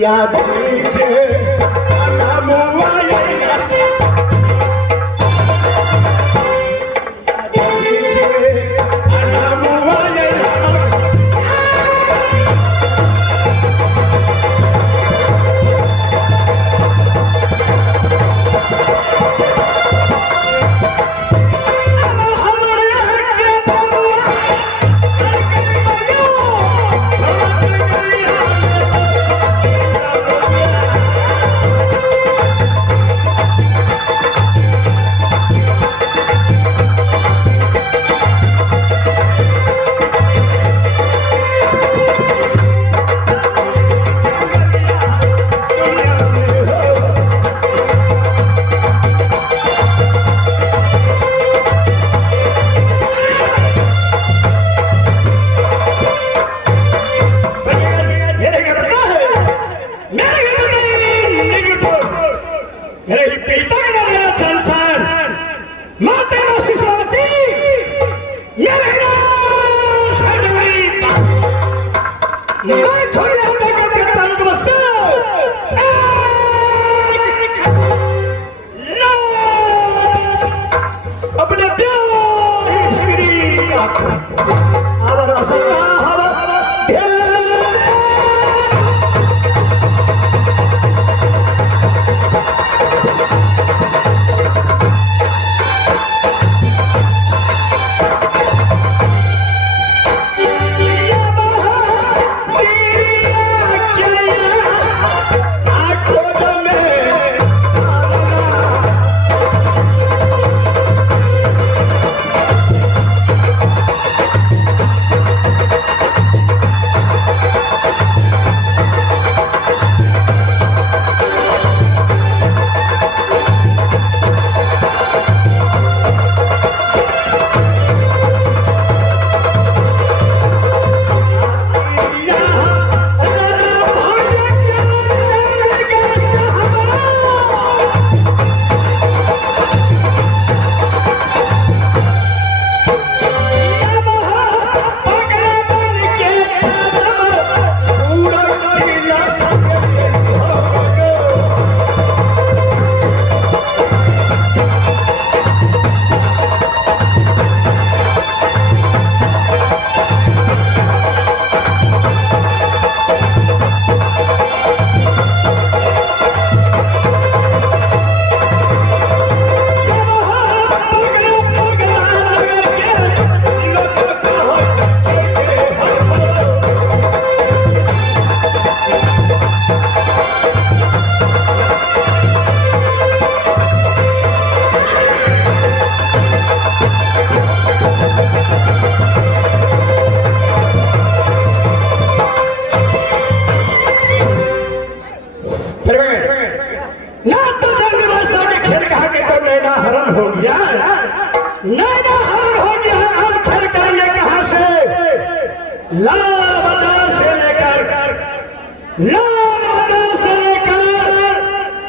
याद कीजिए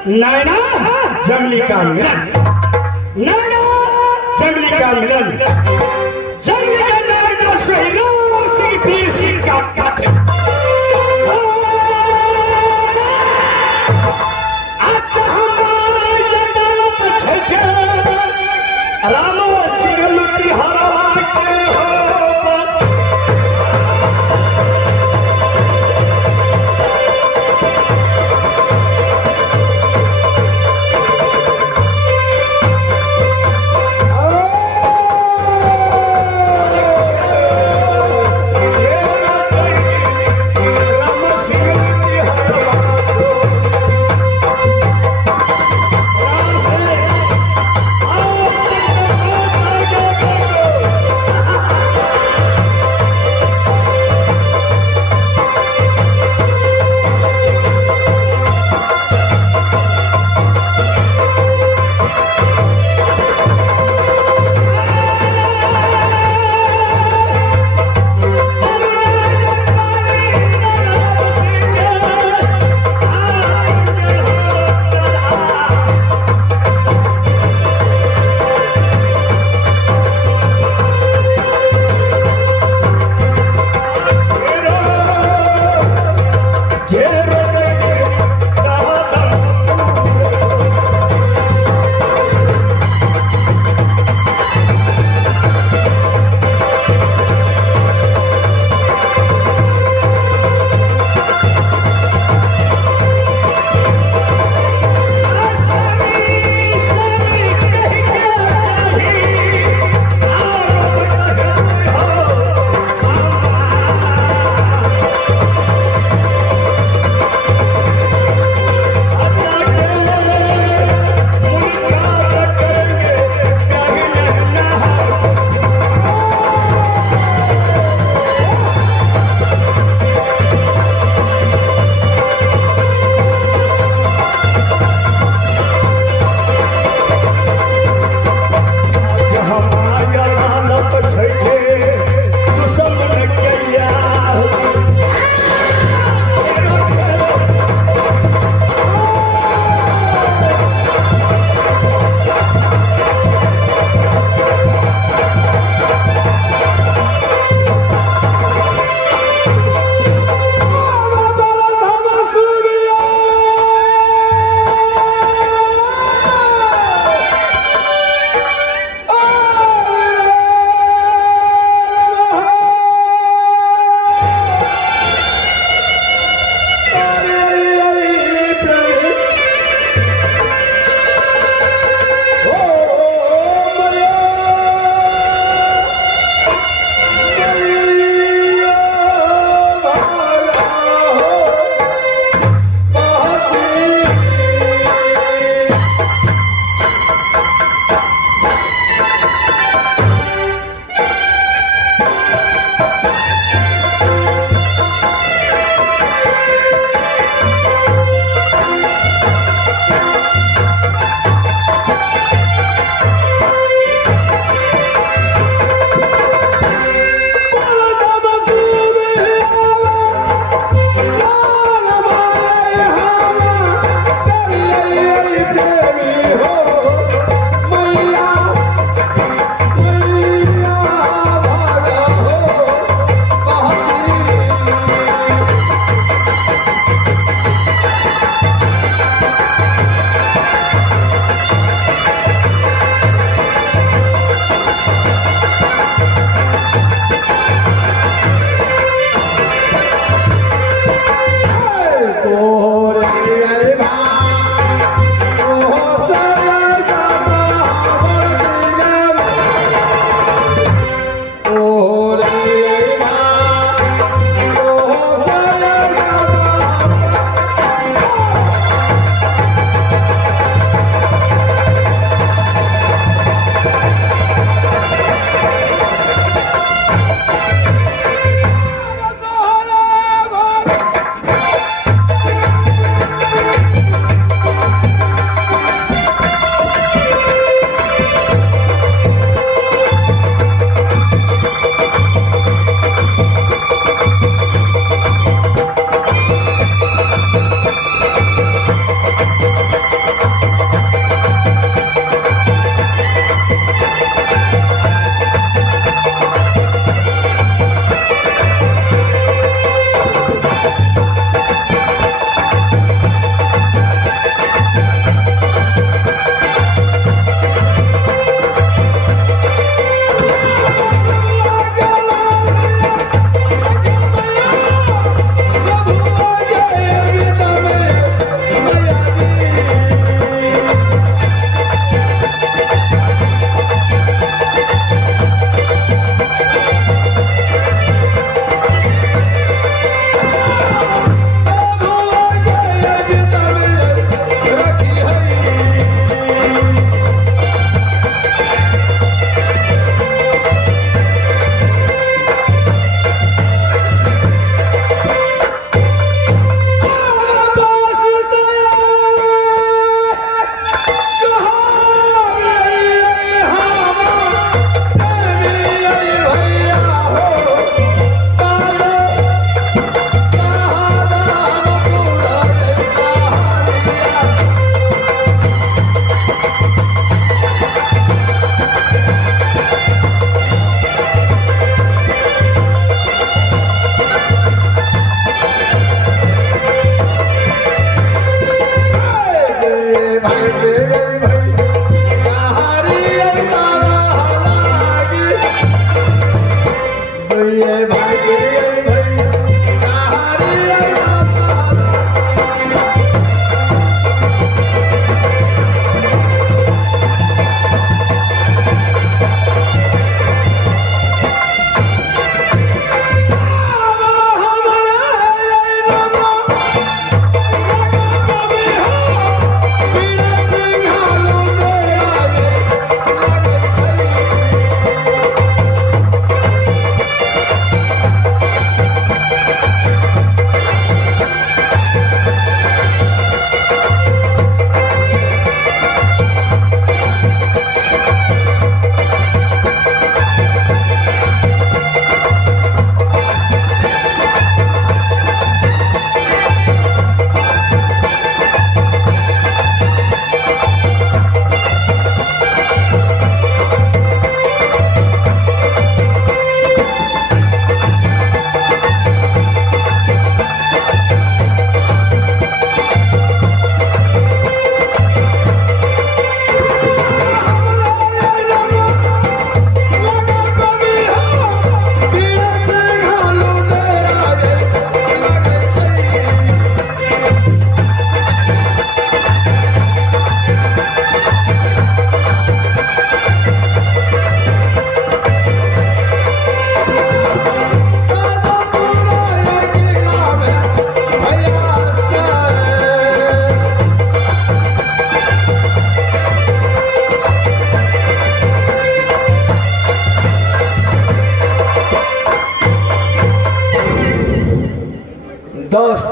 नैना जंगली का मिलन, नैना जंगली का मिलन, जंगली के नाम का शहीदों सिंह पीर सिंह का पथ। अच्छा हमारे ये दानव छठे रामो सिंह लुटी हरवा के हो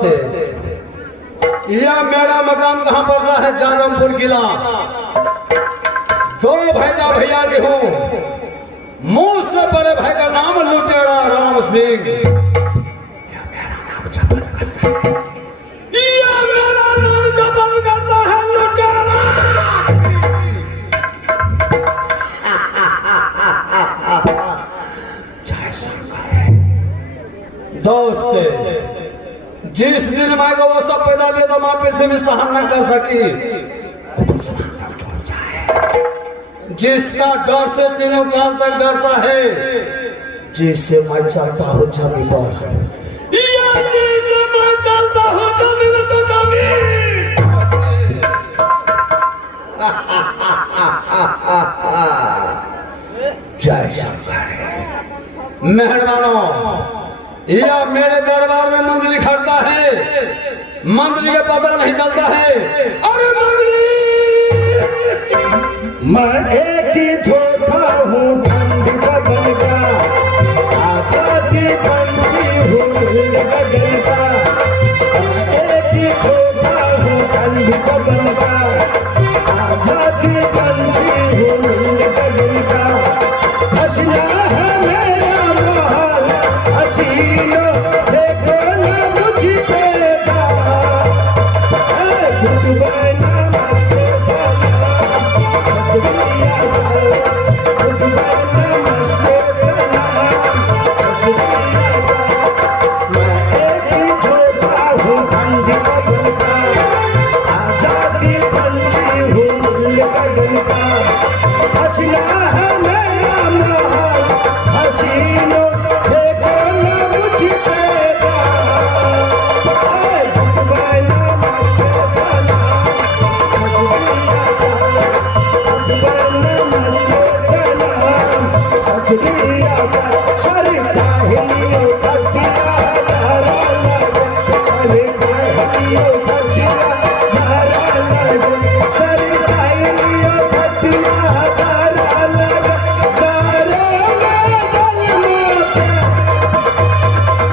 दोस्त, यह मेरा मकाम कहाँ पड़ता है? जालमपुर किला। दो भाई का भैयारी हूँ। मुंह से बड़े भाई का नाम लुटेरा राम सिंह। यह मेरा नाम जपन करता है, यह मेरा नाम जपन करता है लुटेरा। दोस्त, जिस दिन मैं को वो सब पैदा लिया तो माँ पृथ्वी में सहन न कर सकी, जिसका डर से तीनों काल तक डरता है, जिससे मैं चलता हूँ जमीन पर, जिससे मैं चलता हूँ जमीन में तो जमीन। जय शंकर। मेहरबानों, यह मेरे दरबार में मंदिर खड़ता है, मंदिर का पता नहीं चलता है। अरे मंदिर, मैं एक ही धोखा हूँ ठंडी बदन का, आजादी पंछी हूँ गगन का। मैं एक ही धोखा हूँ ठंडी बदन का, आजादी पंछी हूँ गगन का। हंसना है मेरा महल हसीनो, देखो ना मुझ पे जा, गुडबाय नमस्ते सलाम, सजरिया गुडबाय नमस्ते सलाम, सजरिया। मैं एक ही झोंका हूँ ठंडी बदन का, आजादी पंछी हूँ गगन का। हंसना है मेरा महल हसीनो, देखो ना मुझ पे जा, गुडबाय नमस्ते सलाम, सजरिया गुडबाय नमस्ते सलाम, सजरिया। सर काहिलियो कटिया धारा लगे, सर काहिलियो कटिया धारा लगे, सर काहिलियो कटिया धारा लगे। धारे में दल मोटे,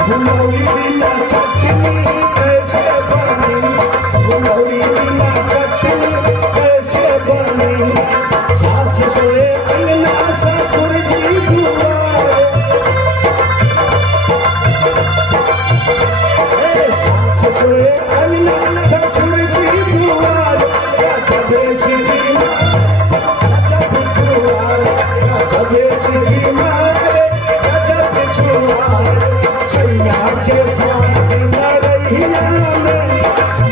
फुलौरी बिना चटनी कैसे बनी, फुलौरी बिना चटनी कैसे बनी। सास सोए अंगना ससुर जी दुआरे, सास सोए अंगना ससुर जी दुआरे। राजा देश जी मारे, राजा पिछुआरे, राजा देश जी मारे, राजा पिछुआरे। सैया के साथ मरैया में,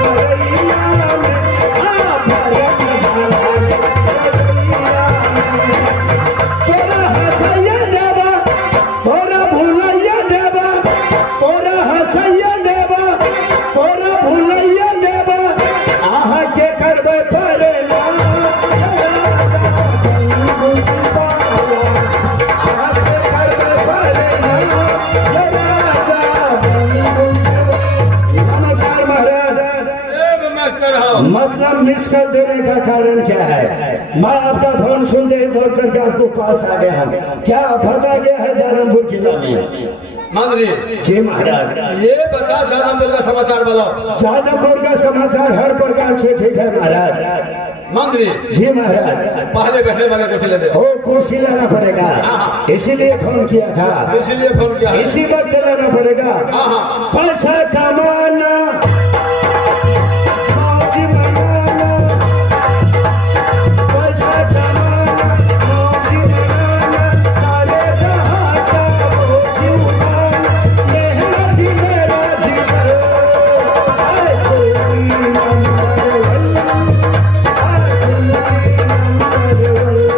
मरैया में, आ भरत झाला मरैया में। तोरा हंसैया देवा, तोरा भूलैया देवा, तोरा हंसैया देवा, तोरा भूलैया देवा। आहा के करबै परे ना, आहा के करबै परे ना, नमस्कार महाराज। मतलब मिस कर देने का कारण क्या है? मैं आपका फोन सुनते ही दौड़ करके आपको पास आ गया हूँ। क्या फटा गया है जालमपुर किला में? मंत्री जी महाराज। ये बता, जालमपुर का समाचार बोलो। जालमपुर का समाचार हर प्रकार से ठीक है महाराज। मंत्री जी महाराज। पहले बैठने वाले कुर्सी ले दो। कुर्सी लाना पड़ेगा, इसीलिए फोन किया था, इसीलिए फोन किया। इसी वक्त लाना पड़ेगा। पैसा कमाना, मौज मनाना, पैसा कमाना, मौज मनाना, सारे जहां का बोझ उठाना, मेहनत ही मेरा जीवन। आए कोई नंबर वन, आए कोई नंबर वन।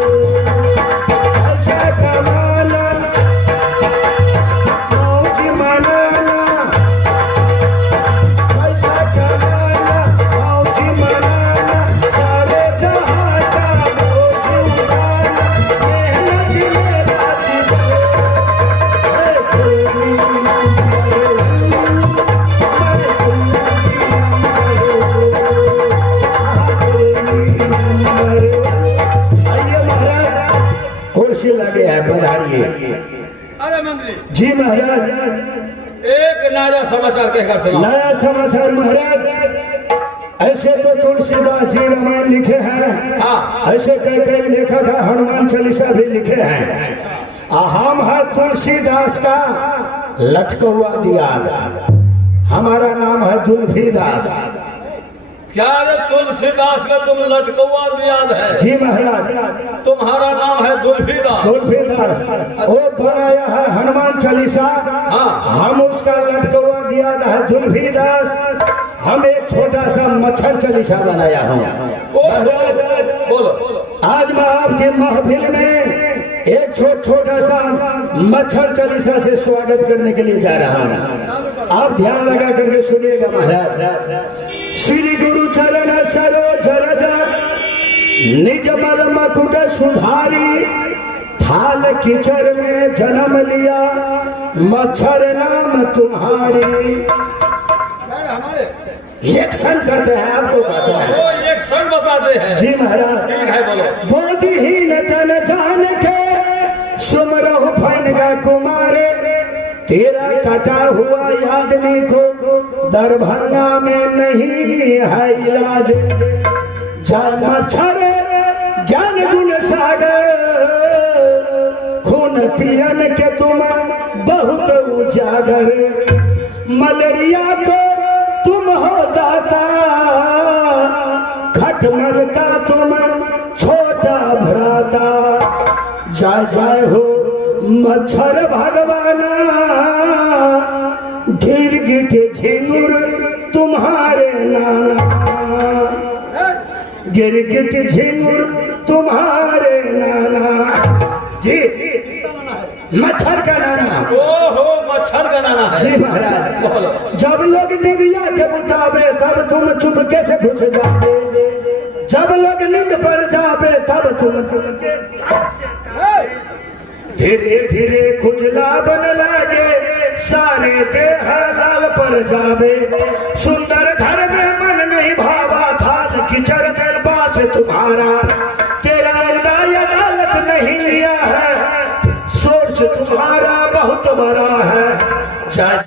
पैसा कमाना, मौज मनाना, पैसा कमाना, मौज मनाना, सारे जहां का बोझ उठाना, मेहनत ही मेरा जीवन। आए कोई नंबर वन, आए कोई नंबर वन। आइए महाराज, कुर्सी लगे है, पधारिए। अरे मंत्री जी महाराज। एक नया समाचार कहकर सुना। नया समाचार महाराज, ऐसे तो तुलसीदास जी रामायण लिखे हैं, हाँ। ऐसे कई कई लेखक है हनुमान चालीसा भी लिखे हैं। हम है तुलसीदास का लटकौआ दियाद, हमारा नाम है दुल्फीदास। क्या रे तुलसीदास का तुम लटकौआ दियाद है? जी महाराज। तुम्हारा नाम है दुल्फीदास। दुल्फीदास वो बनाया है हनुमान चालीसा, हाँ। हम उसका लटकौआ दियाद है दुल्फीदास। हम एक छोटा सा मच्छर चालीसा बनाया हूँ। महाराज बोलो। आज मैं आपके महफिल में एक छोटा सा मच्छर चालीसा से स्वागत करने के लिए जा रहा हूँ। आप ध्यान लगा करके सुनिएगा महाराज। श्री गुरु चरण सरोज रज निज मल मकुट सुधारी, थाल कीचड़ में जन्म लिया मच्छर नाम तुम्हारी। एक्शन करते हैं, आपको कहते हैं वो एक्शन बताते हैं। जी महाराज। ठीक है, बोलो। बोधहीन तन जान के सुमरहु फन का कुमारे, तेरा कटा हुआ आदमी को दरभंगा में नहीं है इलाज। जय मच्छर ज्ञान गुण सागर, खून पियन के तुम बहुत उजागर। मलेरिया को तुम हो दाता, खटमल का तुम छोटा भ्राता। जय जय हो मच्छर भगवाना, गिरगिट झिंगुर तुम्हारे नाना। गिरगिट झिंगुर तुम्हारे नाना। जी मच्छर का नाना। ओहो, मच्छर का नाना है। जी महाराज। बोलो। जब लोग निबिया के बुतावे तब तुम चुपके से घुस जाते, जब लोग नींद पर जावे तब तुम धीरे धीरे खुजला बन लागे, सारे देह लाल पर जावे। सुंदर घर में मन नहीं भावा, थाल कीचड़ में बास तुम्हारा। तेरा मुद्दा अदालत नहीं लिया है, सोच तुम्हारा बहुत बड़ा है।